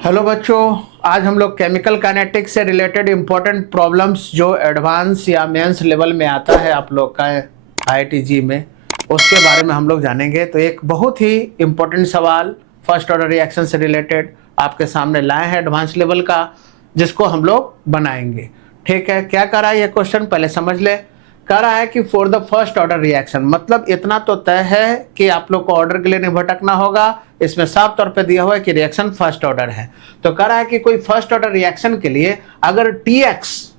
Hello बच्चों, आज हम लोग केमिकल काइनेटिक्स से रिलेटेड इम्पोर्टेंट प्रॉब्लम्स जो एडवांस या मेंस लेवल में आता है आप लोग का आईआईटी में, उसके बारे में हम लोग जानेंगे। तो एक बहुत ही इम्पोर्टेंट सवाल फर्स्ट ऑर्डर रिएक्शन से रिलेटेड आपके सामने लाए हैं एडवांस लेवल का, जिसको हम लोग बनाएंगे। ठीक है, क्या कर रहा है ये क्वेश्चन पहले समझ ले। कह रहा है कि for the first order reaction, मतलब इतना तो तय है कि आप लोग को ऑर्डर के लिए नहीं भटकना होगा। इसमें साफ तौर पे दिया हुआ है कि रिएक्शन फर्स्ट ऑर्डर है। तो कह रहा है कि कोई फर्स्ट ऑर्डर रिएक्शन के लिए अगर Tx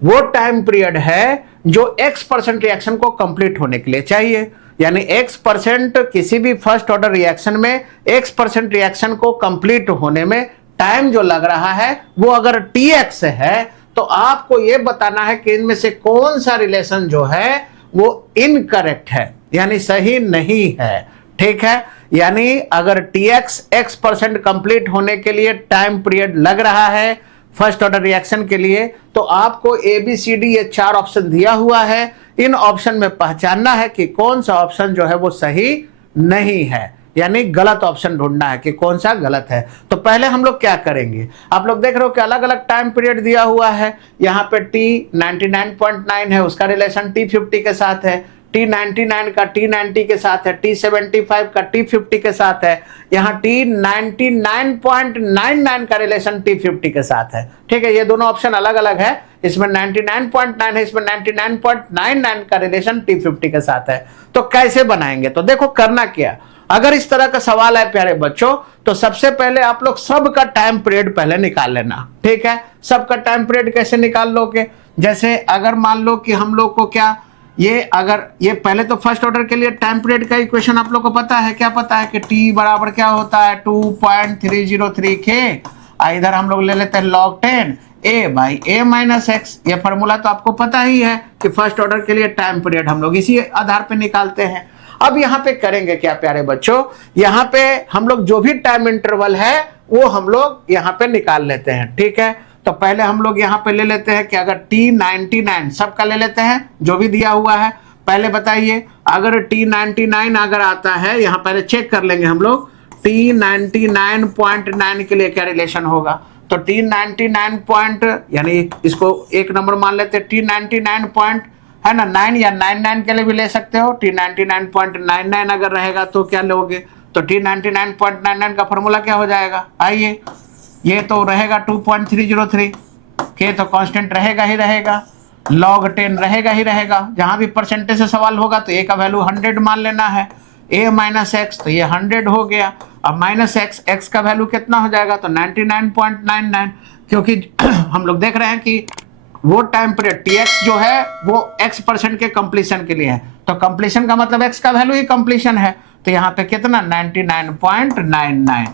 वो टाइम पीरियड है जो x% रिएक्शन को कंप्लीट होने के लिए चाहिए, यानी x% किसी भी फर्स्ट ऑर्डर रिएक्शन में x% रिएक्शन को कंप्लीट होने में टाइम जो लग रहा है वो अगर Tx है, तो आपको यह बताना है कि इनमें से कौन सा रिलेशन जो है वो इनकरेक्ट है, यानी सही नहीं है। ठीक है, यानी अगर Tx x% कंप्लीट होने के लिए टाइम पीरियड लग रहा है फर्स्ट ऑर्डर रिएक्शन के लिए, तो आपको ABCD ये 4 ऑप्शन दिया हुआ है। इन ऑप्शन में पहचानना है कि कौन सा ऑप्शन जो है वो सही नहीं है, यानी गलत ऑप्शन ढूंढना है कि कौन सा गलत है। तो पहले हम लोग क्या करेंगे, आप लोग देख रहे हो कि अलग अलग टाइम पीरियड दिया हुआ है। यहाँ पे T99.9 है, उसका रिलेशन T50 के साथ है। T99 का T90 के साथ है। T75 का T50 के साथ है। यहाँ T99.99 का रिलेशन T50 के साथ है। ठीक है, ये दोनों ऑप्शन अलग अलग है। इसमें 99.9 है, इसमें 99.99 का रिलेशन T50 के साथ है। तो कैसे बनाएंगे, तो देखो करना क्या। अगर इस तरह का सवाल है प्यारे बच्चों, तो सबसे पहले आप लोग सबका टाइम पीरियड पहले निकाल लेना। ठीक है, सबका टाइम पीरियड कैसे निकाल लोगे, जैसे अगर मान लो कि हम लोग को क्या ये पहले तो फर्स्ट ऑर्डर के लिए टाइम पीरियड का इक्वेशन आप लोग को पता है। क्या पता है कि T बराबर क्या होता है 2.303 के, इधर हम लोग ले लेते हैं log 10 A/A-x। ये फॉर्मूला तो आपको पता ही है कि फर्स्ट ऑर्डर के लिए टाइम पीरियड हम लोग इसी आधार पे निकालते हैं। अब यहाँ पे करेंगे क्या प्यारे बच्चों, यहाँ पे हम लोग जो भी टाइम इंटरवल है वो हम लोग यहाँ पे निकाल लेते हैं। ठीक है, तो पहले हम लोग यहाँ पे ले लेते हैं कि अगर T99 सबका ले लेते हैं जो भी दिया हुआ है। पहले बताइए, अगर T99 अगर आता है, यहाँ पहले चेक कर लेंगे हम लोग T99.9 के लिए क्या रिलेशन होगा। तो T99 पॉइंट, यानी इसको एक नंबर मान लेते हैं। T99 पॉइंट है ना 9 या 99 के लिए भी ले सकते हो। T99.99 अगर रहेगा तो क्या लोगे, तो T99.99 का फॉर्मूला क्या हो जाएगा, आइए। ये तो रहेगा 2.303 के, तो कांस्टेंट रहेगा ही रहेगा। log 10 रहेगा ही रहेगा। जहां भी परसेंटेज से सवाल होगा तो a का वैल्यू 100 मान लेना है। A-x तो ये 100 हो गया। अब माइनस x का वैल्यू कितना हो जाएगा, तो 99.99, क्योंकि हम लोग देख रहे हैं कि वो टाइम पीरियड Tx जो है वो x% के कंप्लीशन के लिए है। तो कंप्लीशन का मतलब x का वैल्यू ही कंप्लीशन है। तो यहाँ पे कितना 99.99।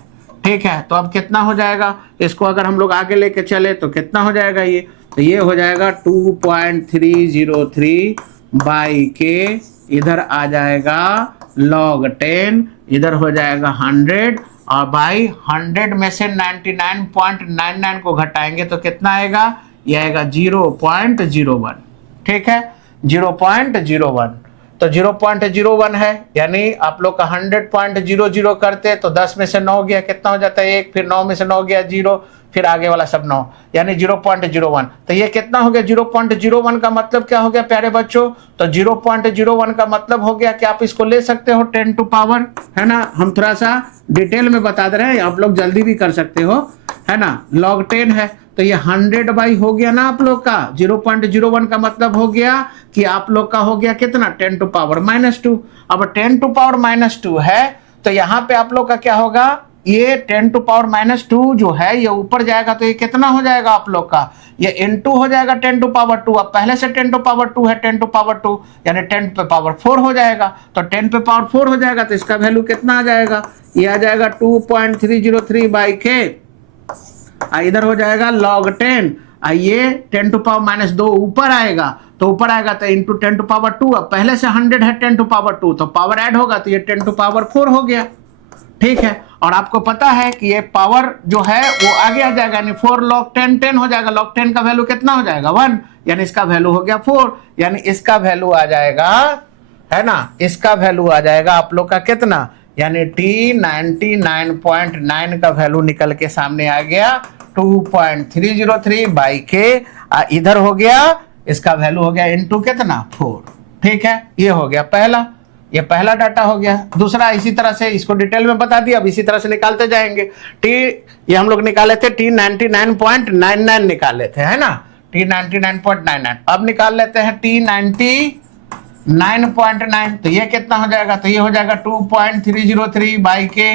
ठीक है, तो अब कितना हो जाएगा, इसको अगर हम लोग आगे लेके चले तो कितना हो जाएगा ये, तो ये हो जाएगा 2.303 बाई के, इधर आ जाएगा log 10, इधर हो जाएगा 100, और बाई 100 में से 99.99 को घटाएंगे तो कितना आएगा, ये आएगा 0.01। ठीक है, 0.01, तो 0.01 है, यानी आप लोग का 100.00 करते तो 10 में से 9 गया, कितना हो जाता है 1, फिर 9 में से 9 गया 0, फिर आगे वाला सब 9, यानी 0.01। तो ये कितना हो गया 0.01 का मतलब क्या हो गया प्यारे बच्चों, तो 0.01 का मतलब हो गया कि आप इसको ले सकते हो 10 टू पावर, है ना। हम थोड़ा सा डिटेल में बता दे रहे हैं, आप लोग जल्दी भी कर सकते हो, है ना। log 10 है तो ये 100 बाई हो गया ना आप लोग का 0.01 का मतलब हो गया कि आप लोग का हो गया कितना 10 टू पावर -2। अब 10 टू पावर -2 है तो यहाँ पे आप लोग का क्या होगा, ये 10 टू पावर -2 जो है ये ऊपर जाएगा तो ये कितना हो जाएगा आप लोग का, ये इनटू हो जाएगा 10 टू पावर 2। अब पहले से 10 टू पावर 2 है, 10 टू पावर 2 यानी 10 पे पावर 4 हो जाएगा। तो 10 पे पावर 4 हो जाएगा तो इसका वैल्यू कितना आ जाएगा, ये आ जाएगा 2.303 बाई के, इधर हो जाएगा log 10, ये 10 टू पावर -2 ऊपर आएगा, तो ऊपर आएगा तो इंटू 10 टू पावर 2। अब पहले से 100 है 10 टू पावर 2, तो पावर ऐड होगा तो ये 10 टू पावर 4 हो गया। ठीक है, और आपको पता है कि ये पावर जो है वो आगे आ जाएगा, यानी 4 log 10 10 हो जाएगा। log 10 का वैल्यू कितना हो जाएगा 1, यानी इसका वैल्यू हो गया 4, यानी इसका वैल्यू आ जाएगा, है ना, इसका वैल्यू आ जाएगा आप लोग का कितना, यानी टी 99.9 का वैल्यू निकल के सामने आ गया 2.303 बाई के। इधर हो गया इसका वैल्यू हो गया इनटू कितना 4। ठीक है, ये हो गया पहला, ये पहला डाटा हो गया। दूसरा इसी तरह से इसको डिटेल में बता दिया, अब इसी तरह से निकालते जाएंगे। टी ये हम लोग निकाले थे टी 99.99 निकाले थे, है ना, टी 99.99। अब निकाल लेते हैं टी 99.9, तो ये कितना हो जाएगा, तो ये हो जाएगा 2.303 बाई के।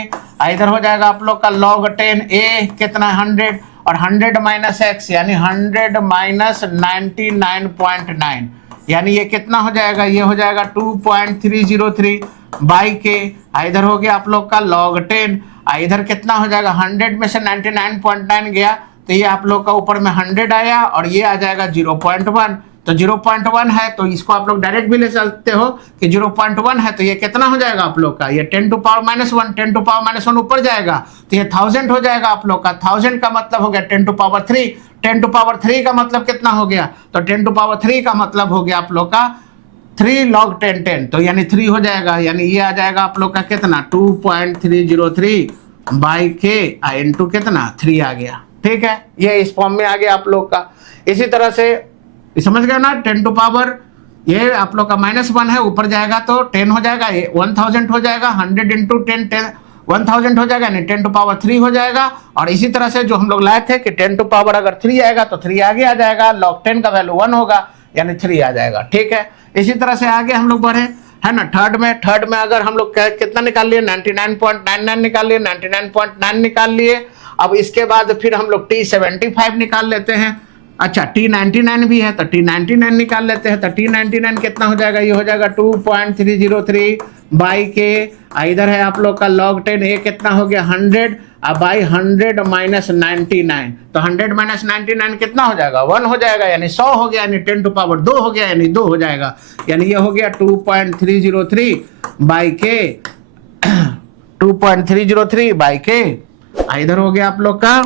इधर हो जाएगा आप लोग का log 10 ए कितना 100 और 100 माइनस एक्स यानी 100 माइनस 99.9 यानी ये कितना हो जाएगा, ये हो जाएगा 2.303 बाई के। इधर हो गया आप लोग का log 10, इधर कितना हो जाएगा 100 में से 99.9 गया तो ये आप लोग का ऊपर में 100 आया और ये आ जाएगा 0.1। तो 0.1 है तो इसको आप लोग डायरेक्ट भी ले सकते हो कि 0.1 है तो ये कितना हो जाएगा आप लोग का, ये 10 to power minus 1, 10 to power minus 1 ऊपर जाएगा तो ये 1000 हो जाएगा आप लोग का। 1000 का मतलब हो गया 10 टू पावर 3, 10 टू पावर 3 का मतलब कितना हो गया, तो 10 टू पावर 3 का मतलब हो गया आप लोग का 3 log 10 10, तो यानी 3 हो जाएगा, यानी ये आ जाएगा आप लोग का कितना 2.303 बाई के इंटू कितना 3 आ गया। ठीक है, ये इस फॉर्म में आ गया आप लोग का। इसी तरह से समझ गए ना, 10 टू पावर ये आप लोग का -1 है, ऊपर जाएगा तो 10 हो जाएगा, ये 1000 हो जाएगा, 100 इंटू 10 1000 हो जाएगा, यानी 10 टू पावर 3 हो जाएगा। और इसी तरह से जो हम लोग लाए थे कि 10 टू पावर अगर 3 आएगा तो 3 आगे आ जाएगा, log 10 का वैल्यू 1 होगा यानी 3 आ जाएगा। ठीक है, इसी तरह से आगे हम लोग बढ़े, है ना। थर्ड में अगर हम लोग कितना निकाल लिए 99.99 निकाल लिए, 99.9 निकाल लिए। अब इसके बाद फिर हम लोग T75 निकाल लेते हैं। अच्छा T99 भी है तो T99 निकाल लेते हैं। तो T99 कितना हो जाएगा, ये हो जाएगा 2.303 बाई के। इधर है आप लोग का log 10 ए कितना हो गया 100 बाई 100 माइनस 99, तो 100 माइनस 99 कितना हो जाएगा 1 हो जाएगा, यानी 100 हो गया, यानी 10 टू पावर 2 हो गया, यानी 2 हो जाएगा, यानी ये हो गया 2.303 बाई के 2.303 बाई के। इधर हो गया आप लोग का,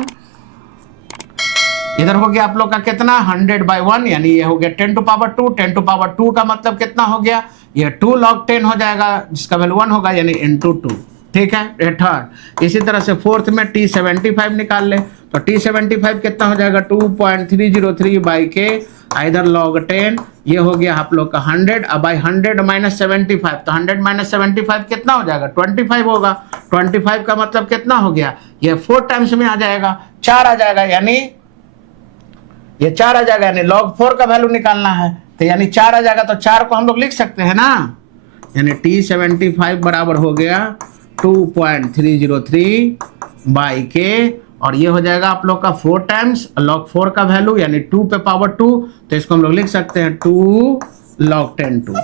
इधर हो गया आप लोग का कितना 100 बाई 1, यानी ये हो गया 10 टू पावर 2, 10 टू पावर 2 का मतलब कितना हो गया, ये 2 log 10 हो जाएगा जिसका वैल्यू 1 होगा, यानी इंटू 2। ठीक है, ये थर्ड। इसी तरह से फोर्थ में T75 निकाल ले, तो T75 कितना हो जाएगा 2.303 बाई के। इधर log 10 ये हो गया आप लोग का 100 बाई 100 माइनस 75, तो 100 माइनस 75 कितना हो जाएगा 25 होगा। 25 का मतलब कितना हो गया, ये 4 टाइम्स में आ जाएगा, 4 आ जाएगा, यानी ये 4 आ जाएगा, यानी log 4 का वैल्यू निकालना है तो यानी 4 आ जाएगा, तो 4 को हम लोग लिख सकते हैं ना, यानी T75 बराबर हो गया 2.303 बाई के। और ये हो जाएगा आप लोग का 4 टाइम्स log 4 का वैल्यू यानी 2 पे पावर 2, तो इसको हम लोग लिख सकते हैं 2 log 10 2,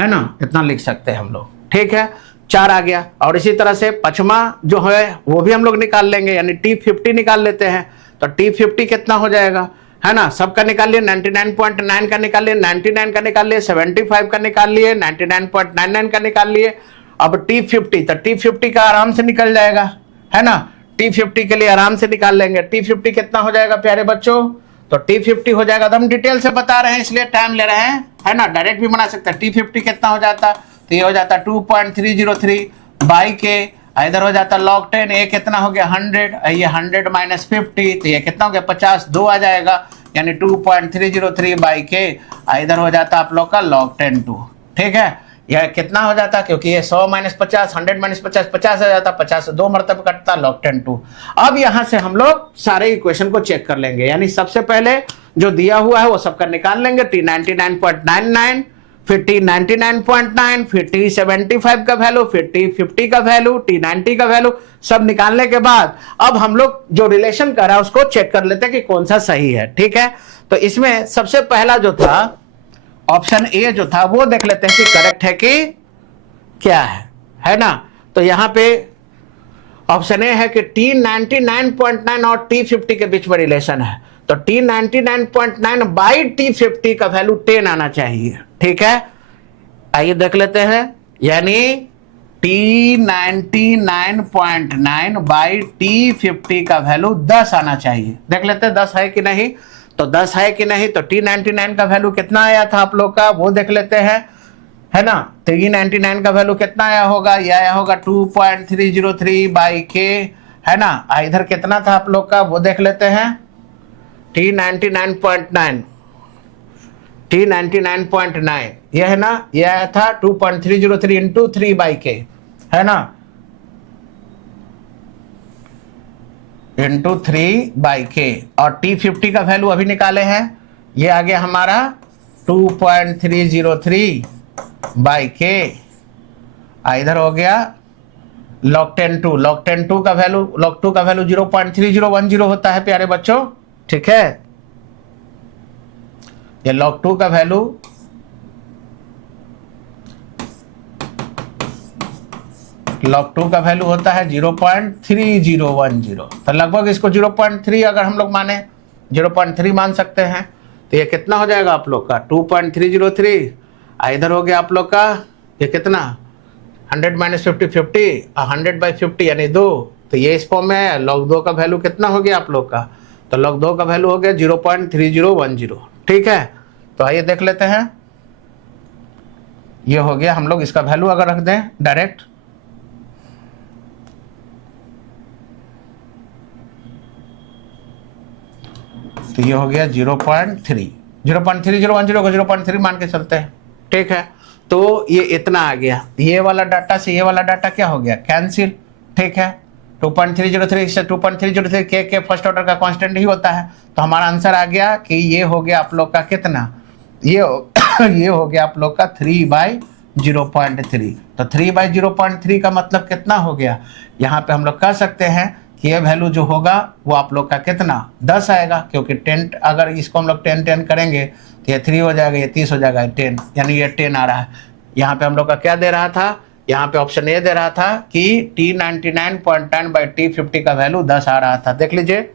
है ना, इतना लिख सकते हैं हम लोग। ठीक है, 4 आ गया। और इसी तरह से पांचवा जो है वो भी हम लोग निकाल लेंगे, यानी T50 निकाल लेते हैं। तो T50 कितना हो जाएगा, है ना, सबका निकाल लिए, 99.9 का निकाल लिए, 99 का निकाल लिए, 75 का निकाल लिए, 99.99 का निकाल लिए। अब T50, तो T50 का आराम से निकल जाएगा, है ना, T50 के लिए आराम से निकाल लेंगे। T50 कितना हो जाएगा प्यारे बच्चों, तो T50 हो जाएगा, तो हम डिटेल से बता रहे हैं इसलिए टाइम ले रहे हैं, है ना, डायरेक्ट भी बना सकते हैं। T50 कितना हो जाता, तो ये हो जाता 2.303 बाई के। इधर हो जाता log 10 ये कितना हो गया 100, ये 100 माइनस 50, तो ये कितना हो गया 50, 2 आ जाएगा, यानी 2.303 बाई के। इधर हो जाता आप लोग का log 10 2। ठीक है, यह कितना हो जाता, क्योंकि ये 100 माइनस 50, 100 माइनस 50, 50 आ जाता, 50 से 2 मरतब कटता, log 10 2। अब यहाँ से हम लोग सारे इक्वेशन को चेक कर लेंगे, यानी सबसे पहले जो दिया हुआ है वो सबका निकाल लेंगे, T99.99, फिर T99.9, फिर T75 का वैल्यू, फिर T50 का वैल्यू, T90 का वैल्यू, सब निकालने के बाद अब हम लोग जो रिलेशन कर रहा है उसको चेक कर लेते हैं कि कौन सा सही है। ठीक है, तो इसमें सबसे पहला जो था ऑप्शन ए जो था वो देख लेते हैं कि करेक्ट है कि क्या है ना। तो यहां पे ऑप्शन ए है कि T99.9 और T50 के बीच में रिलेशन है, तो T99.9 बाई T50 का वैल्यू 10 आना चाहिए। ठीक है, आइए देख लेते हैं, यानी T99.9 बाई T50 का वैल्यू 10 आना चाहिए। देख लेते हैं 10 है कि नहीं, तो 10 है कि नहीं, तो T99 का वैल्यू कितना आया था आप लोग का वो देख लेते हैं। है ना। तो E99 का वैल्यू कितना आया होगा, ये आया होगा 2.303 बाई के, है ना। इधर कितना था आप लोग का वो देख लेते हैं, T99.9, T99.9 ये है ना, ये आया था 2.303 इंटू 3 बाई के, है ना, इंटू 3 बाई के। और T50 का वैल्यू अभी निकाले हैं, ये आ गया हमारा 2.303 बाई के। इधर हो गया log 10 2 का वैल्यू, log 2 का वैल्यू 0.3010 होता है प्यारे बच्चों, ठीक है। ये log 2 का वैल्यू होता है 0.3010। तो लगभग इसको 0.3 अगर हम लोग माने, 0.3 मान सकते हैं। तो ये कितना हो जाएगा आप लोग का 2.303। इधर हो गया आप लोग का ये कितना 100 माइनस 50 50, 100/50 यानी 2। तो ये इस फॉर्म में है। log 2 का वैल्यू कितना हो गया आप लोग का, तो log 2 का वैल्यू हो गया 0.3010, ठीक है। तो आइए देख लेते हैं, ये हो गया। हम लोग इसका वैल्यू अगर रख दें डायरेक्ट, तो ये हो गया 0.3, 0.3010 को 0.3 मान के चलते हैं, ठीक है। तो ये इतना आ गया, ये वाला डाटा से ये वाला डाटा क्या हो गया, कैंसिल, ठीक है। 2.303 से 2.303 के फर्स्ट ऑर्डर का कांस्टेंट ही होता है। तो हमारा आंसर आ गया कि ये हो गया आप लोग का कितना, ये हो गया आप लोग का 3/0.3। तो 3/0.3 का मतलब कितना हो गया, यहाँ पे हम लोग कह सकते हैं कि ये वैल्यू जो होगा वो आप लोग का कितना 10 आएगा, क्योंकि 10 अगर इसको हम लोग 10 करेंगे तो ये 3 हो जाएगा, ये 30 हो जाएगा, 10 यानी ये 10 आ रहा है। यहाँ पे हम लोग का क्या दे रहा था, यहाँ पे ऑप्शन ए दे रहा था कि T99.10/T50 का वैल्यू 10 आ रहा था। देख लीजिए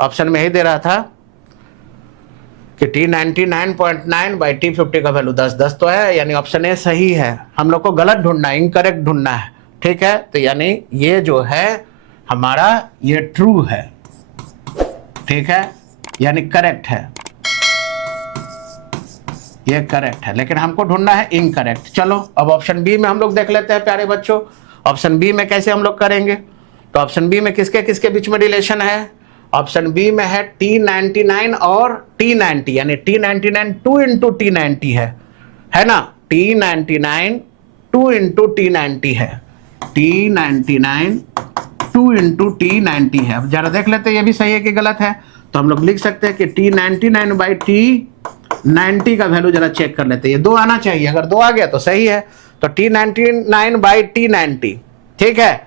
ऑप्शन में ही दे रहा था कि T99.9/T50 का वैल्यू 10 तो है, यानी ऑप्शन ए सही है। हम लोग को गलत ढूंढना है, इनकरेक्ट ढूंढना है, ठीक है। तो यानी ये जो है हमारा ये ट्रू है, ठीक है, यानी करेक्ट है, ये करेक्ट है, लेकिन हमको ढूंढना है इनकरेक्ट। चलो अब ऑप्शन बी में हम लोग देख लेते हैं प्यारे बच्चों। ऑप्शन बी में कैसे हम लोग करेंगे, तो ऑप्शन बी में किसके किसके बीच में रिलेशन है, ऑप्शन बी में है T99 और T90, यानी T99 2 इंटू T90 है ना। T99 2 इंटू T90 है, T99 2 इंटू T90 है। अब जरा देख लेते हैं ये भी सही है कि गलत है। तो हम लोग लिख सकते हैं कि T99/T90 का वैल्यू जरा चेक कर लेते हैं, ये 2 आना चाहिए, अगर 2 आ गया तो सही है। तो T99/T90, ठीक है,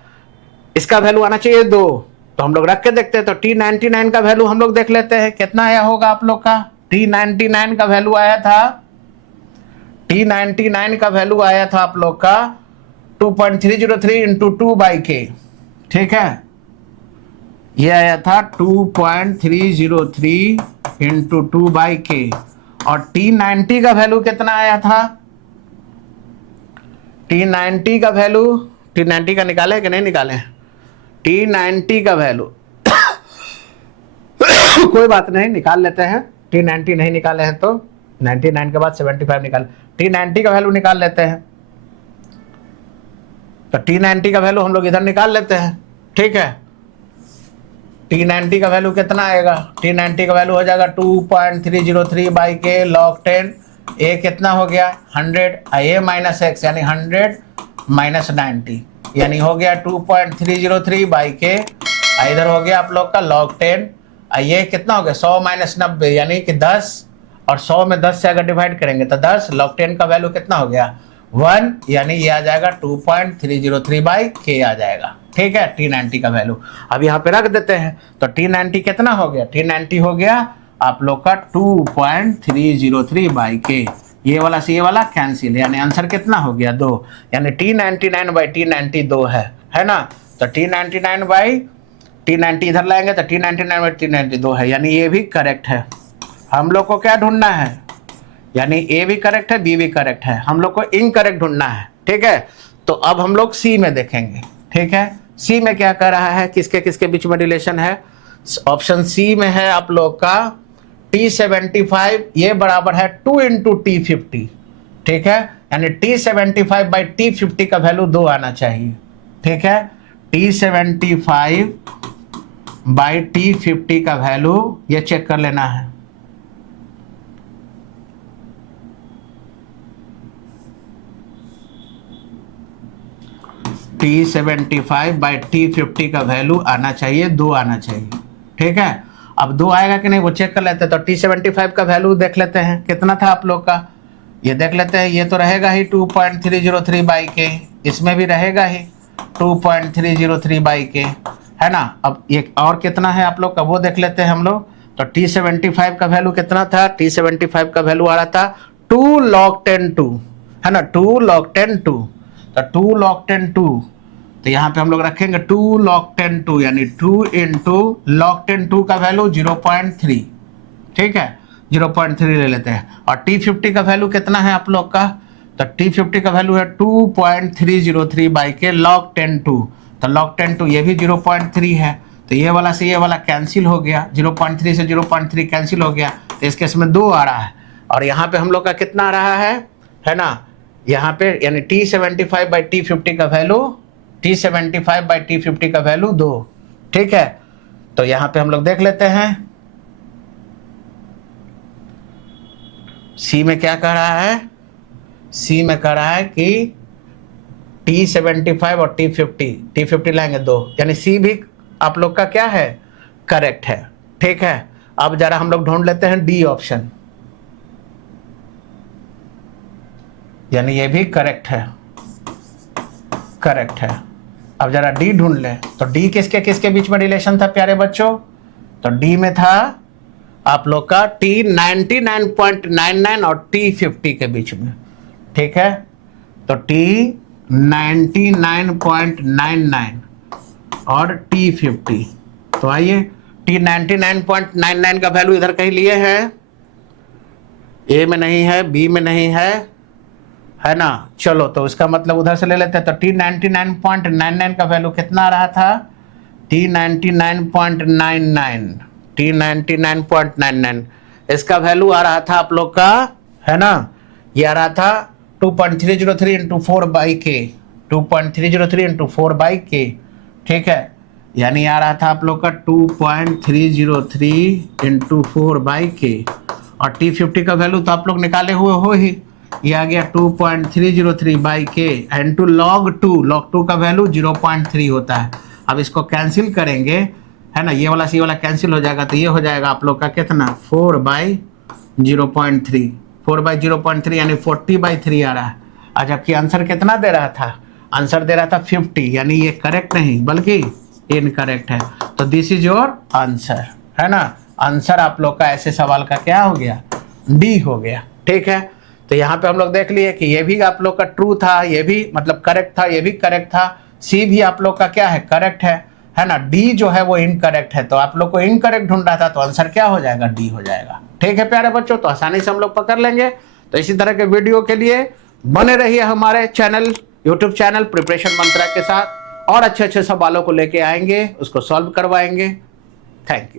इसका वैल्यू आना चाहिए 2। तो हम लोग रख के देखते हैं। तो T99 का वैल्यू हम लोग देख लेते हैं कितना आया होगा आप लोग का। T99 का वैल्यू आया था, T99 का वैल्यू आया था आप लोग का 2.303 इंटू 2/k, ठीक है। ये आया था 2.303 इंटू 2/k। और T90 का वैल्यू कितना आया था, T90 का वैल्यू, T90 का निकाले कि नहीं निकाले, T90 का वैल्यू कोई बात नहीं, निकाल लेते हैं। T90 नहीं निकाले हैं तो 99 के बाद 75 निकाल, T90 का वैल्यू निकाल लेते हैं। तो T90 का वैल्यू हम लोग इधर निकाल लेते हैं, ठीक है। T90 का वैल्यू कितना आएगा, T90 का वैल्यू हो जाएगा 2.303/k log 10। ए कितना हो गया 100, a माइनस x यानी 100 माइनस 90, यानी हो गया 2.303/k। इधर हो गया आप लोग का log 10। ये कितना हो गया 100 माइनस 90 यानी कि 10, और 100 में 10 से अगर डिवाइड करेंगे तो 10, log 10 का वैल्यू कितना हो गया 1, यानी ये आ जाएगा 2.303/k आ जाएगा, ठीक है। T90 का वैल्यू अब यहाँ पे रख देते हैं। तो T90 कितना हो गया, T90 हो गया आप लोग का 2.303/k। ये वाला से ये वाला कैंसिल, यानी आंसर कितना हो गया 2, यानी T99/T90 2 है ना। तो T99/T90 इधर लाएंगे तो T99/T90 2 है, यानी ये भी करेक्ट है। हम लोग को क्या ढूंढना है, यानी ए भी करेक्ट है, बी भी करेक्ट है, हम लोग को इनकरेक्ट ढूंढना है, ठीक है। तो अब हम लोग सी में देखेंगे, ठीक है। सी में क्या कर रहा है, किसके किसके बीच में रिलेशन है। ऑप्शन सी में है आप लोग का T75, ये बराबर है 2 इंटू T50, ठीक है। यानी T75/T50 का वैल्यू 2 आना चाहिए। ठीक है, T75/T50 का वैल्यू ये चेक कर लेना है। T75/T50 का वैल्यू आना चाहिए, 2 आना चाहिए। ठीक है, अब 2 आएगा कि नहीं वो चेक कर लेते हैं। तो T75 का वैल्यू देख लेते हैं कितना था आप लोग का, ये देख लेते हैं। ये तो रहेगा ही 2.303/k, इसमें भी रहेगा ही 2.303/k, है ना। अब ये और कितना है आप लोग का वो देख लेते हैं हम लोग। तो T75 का वैल्यू कितना था, T75 का वैल्यू आ रहा था 2 log 10 2, है ना, 2 log 10 2। तो 2 log 10 2, तो यहाँ पे हम लोग रखेंगे 2 log 10 2, यानी 2 into log 10 2 का वैल्यू 0.3। ठीक है, 0.3 ले लेते हैं। और T50 का वैल्यू कितना है आप लोग का, तो T50 का वैल्यू है 2.303/k log 10 2। तो log 10 2 ये भी 0.3 है, तो ये वाला से ये वाला कैंसिल हो गया, 0.3 से 0.3 कैंसिल हो गया, तो इस केस में 2 आ रहा है। और यहाँ पे हम लोग का कितना आ रहा है ना, यहाँ पे यानी T75/T50 का वैल्यू, T75/T50 का वैल्यू 2। ठीक है, तो यहाँ पे हम लोग देख लेते हैं सी में क्या कह रहा है। सी में कह रहा है कि T75 और T50 लाएंगे 2, यानी सी भी आप लोग का क्या है, करेक्ट है। ठीक है, अब जरा हम लोग ढूंढ लेते हैं डी ऑप्शन, यानी ये भी करेक्ट है, करेक्ट है। अब जरा डी ढूंढ लें, तो डी किसके किसके बीच में रिलेशन था प्यारे बच्चों, तो डी में था आप लोग का T99.99 और T50 के बीच में। ठीक है, तो T99.99 और T50। तो आइए T99.99 का वैल्यू इधर कहीं लिए हैं, ए में नहीं है, बी में नहीं है ना। चलो तो इसका मतलब उधर से ले लेते हैं। तो T99.99 का वैल्यू कितना आ रहा था, T99.99 इसका वैल्यू आ रहा था आप लोग का, है ना, ये आ रहा था 2.303 इंटू 4/k, 2.303 इंटू 4/k। ठीक है, यानी आ रहा था आप लोग का 2.303 इंटू 4/k। और T50 का वैल्यू तो आप लोग निकाले हुए हो ही, ये आ गया 2.303/k इंटू log 2 का वैल्यू 0.3 होता है। अब इसको कैंसिल करेंगे, है ना, ये वाला सी वाला कैंसिल हो जाएगा, तो ये हो जाएगा आप लोग का कितना 4/0.3, 4/0.3 यानी 40/3 आ रहा है। और जबकि आंसर कितना दे रहा था, आंसर दे रहा था 50, यानी ये करेक्ट नहीं बल्कि इनकरेक्ट है। तो दिस इज योर आंसर, है ना। आंसर आप लोग का ऐसे सवाल का क्या हो गया, डी हो गया। ठीक है, तो यहाँ पे हम लोग देख लिए कि ये भी आप लोग का ट्रू था, ये भी मतलब करेक्ट था, ये भी करेक्ट था, सी भी आप लोग का क्या है, करेक्ट है ना। डी जो है वो इनकरेक्ट है, तो आप लोग को इनकरेक्ट ढूंढा था, तो आंसर क्या हो जाएगा, डी हो जाएगा। ठीक है प्यारे बच्चों, तो आसानी से हम लोग पकड़ लेंगे। तो इसी तरह के वीडियो के लिए बने रहिए हमारे चैनल, यूट्यूब चैनल प्रिपरेशन मंत्रा के साथ, और अच्छे अच्छे सवालों को लेके आएंगे, उसको सॉल्व करवाएंगे। Thank you.